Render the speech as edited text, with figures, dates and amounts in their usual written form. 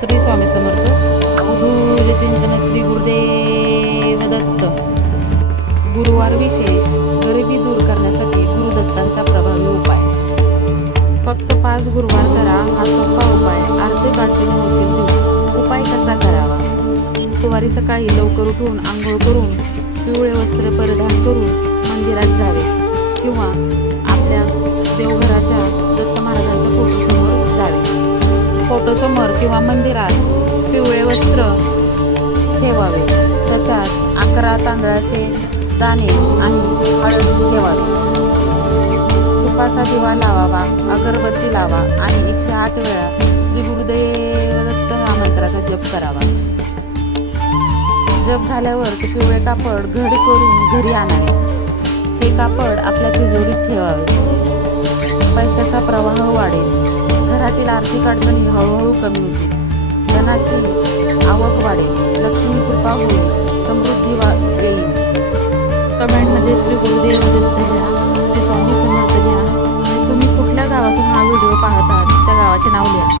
श्री स्वामी समर्थ. अवधूत चिंतन श्री गुरुदेव दत्त. गुरुवार विशेष गरिबी दूर करण्यासाठी गुरुदत्तांचा प्रभावी उपाय. फक्त 5 गुरुवार करा हा सोपा उपाय आर्थिक अडचणी होतील दूर. उपाय कसा करावा? गुरुवारी सकाळी लवकर उठून आंघोळ करून पिवळे वस्त्र परिधान करून मंदिरात जावे किंवा आपल्या देवघराच्या दत्त महाराजांच्या फोटोसमोर जावे. फोटोसमोर किंवा मंदिरात पिवळे वस्त्र ठेवावे. त्याच्यात 11 तांदळाचे दाणे आणि हळद ठेवावी. तुपाचा दिवा लावावा, अगरबत्ती लावा आणि 108 वेळा श्री गुरुदेव दत्त या मंत्राचा जप करावा. जप झाल्यावर ते पिवळे कापड घडी करून घरी आणावे. ते कापड आपल्या तिजोरीत ठेवावे. पैशाचा प्रवाह वाढेल. घरातील आर्थिक अडचणी हळूहळू कमी होतील. धनाची आवक वाढेल. लक्ष्मी कृपा होईल. समृद्धी येईल. कमेंटमध्ये श्री गुरुदेव दत्त लिहा, श्री स्वामी समर्थ लिहा. तुम्ही कुठल्या गावातून हा व्हिडिओ पाहतात त्या गावाचे नाव लिहा.